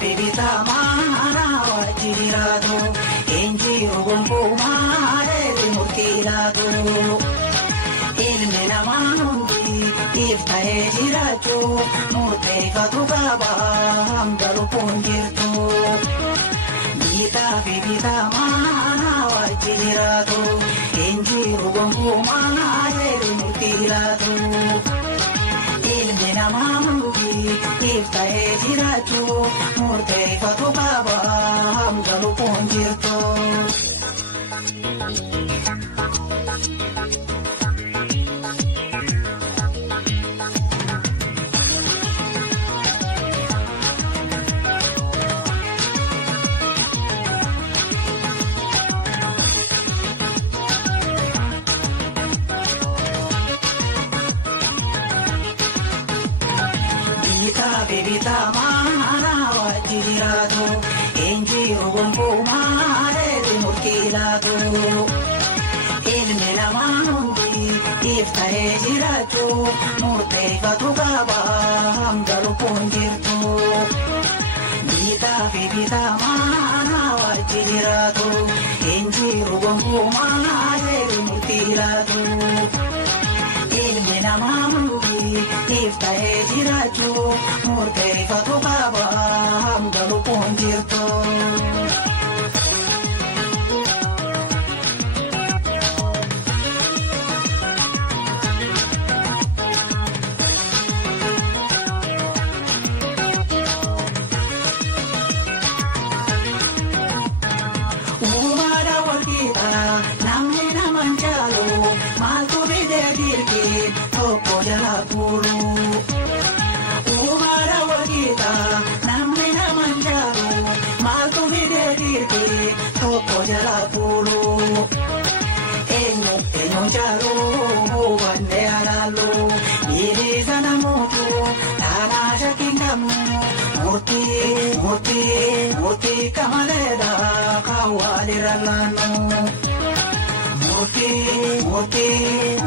Bibita mana wajirado, enji ugumpu mare murtilado. Ilme namanundi ifta ejiracho, murte katugaba hamdalu punjirto. Bibita mana wajirado, enji ugumpu mare murtilado. Ilme namanundi ifta ejiracho, murte katugaba hamdalu punjirto. Bibita mana wajirado, enji ugumpu mare murtilado. Ilme namanundi ifta ejiracho, murte katugaba hamdalu punjirto. Bibita mana wajirado, enji ugumpu mare murtilado. Ilme namanundi ifta ejiracho, murte katugaba hamdalu punjirto. Umara walkita namni namanjalo, maltu bide dirki toko jala puru. Umara walkita namni namanjalo, maltu bide dirki toko jala puru. Enyo jalo wande aralo, iriza namutu tanasha kindamu. Murti kamaleda kawaliralano.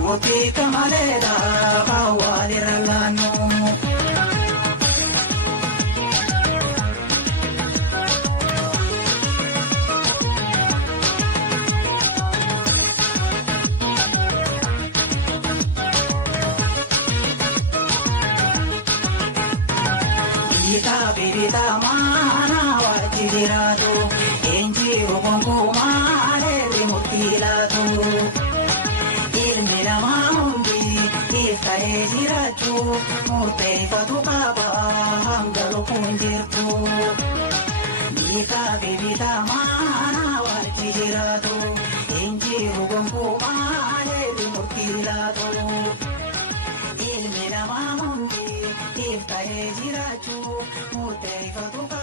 Murti kamaleda kawaliralano. Bibita mana wajirado, enji ugumpu mare murtilado. Ilme namanundi ifta ejiracho, murte katugaba hamdalu punjirto. Bibita mana wajirado, enji ugumpu mare murtilado. Ilme namanundi ifta ejiracho, murte katugaba